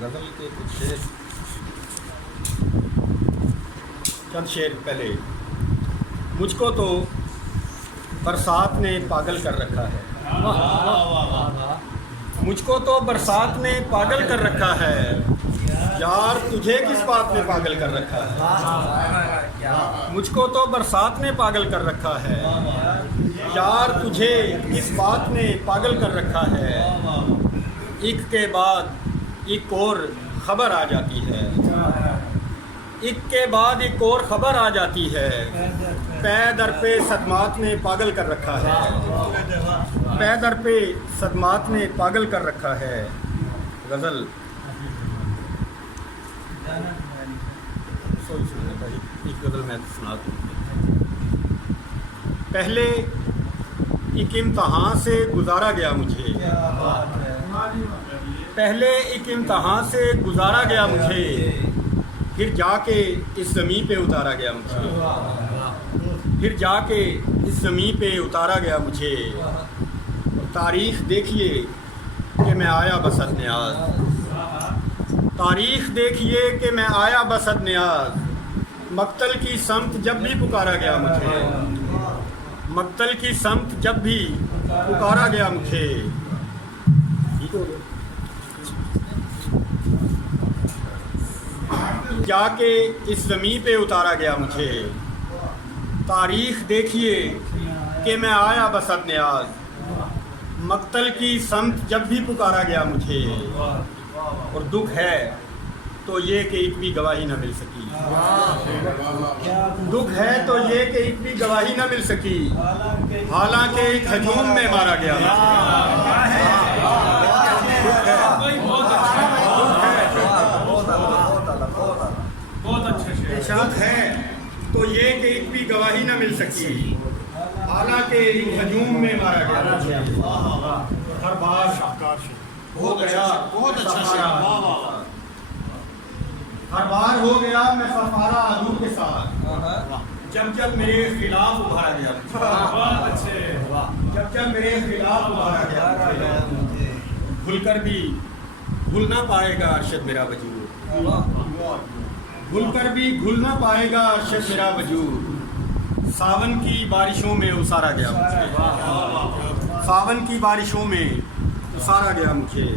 غزل کے کچھ شعر، چند شعر پہلے۔ مجھ کو تو برسات نے پاگل کر رکھا ہے، مجھ کو تو برسات نے پاگل کر رکھا ہے، یار تجھے کس بات نے پاگل کر رکھا ہے۔ مجھ کو تو برسات نے پاگل کر رکھا ہے، یار تجھے کس بات نے پاگل کر رکھا ہے۔ ایک کے بعد ایک اور خبر آ جاتی ہے، ایک کے بعد ایک اور خبر آ جاتی ہے، پے در پہ صدمات نے پاگل کر رکھا ہے، پے در پہ صدمات نے پاگل کر رکھا ہے۔ غزل ایک غزل میں سناتا ہوں۔ پہلے ایک امتحان سے گزارا گیا مجھے، پہلے ایک امتحان سے گزارا گیا مجھے، پھر جا کے اس زمین پہ اتارا گیا مجھے، پھر جا کے اس زمین پہ اتارا گیا مجھے۔ تاریخ دیکھیے کہ میں آیا بسد نیاز، تاریخ دیکھیے کہ میں آیا بسد نیاز، مقتل کی سمت جب بھی پکارا گیا مجھے، مقتل کی سمت جب بھی پکارا گیا مجھے۔ جا کے اس زمین پہ اتارا گیا مجھے۔ تاریخ دیکھیے کہ میں آیا بسد نیاز، مقتل کی سمت جب بھی پکارا گیا مجھے۔ اور دکھ ہے تو یہ کہ ایک بھی گواہی نہ مل سکی، دکھ ہے تو یہ کہ ایک بھی گواہی نہ مل سکی، حالانکہ ایک ہجوم میں مارا گیا مجھے۔ دکھ ہے تو یہ کہ ایک بھی گواہی نہ مل سکی، حالانکہ ایک ہجوم میں مارا گیا مجھے۔ ہر بار ہو گیا، بہت اچھا شعر، ہر بار ہو گیا میں سفارہ عدو کے ساتھ، جب جب میرے خلاف ابھارا گیا، جب جب میرے خلاف ابھارا گیا، بھول کر بھی بھول نہ پائے گا ارشد میرا وجود، بھول کر بھی بھول نہ پائے گا ارشد میرا وجود۔ ساون کی بارشوں میں اتارا گیا مجھے، ساون کی بارشوں میں اتارا گیا مجھے۔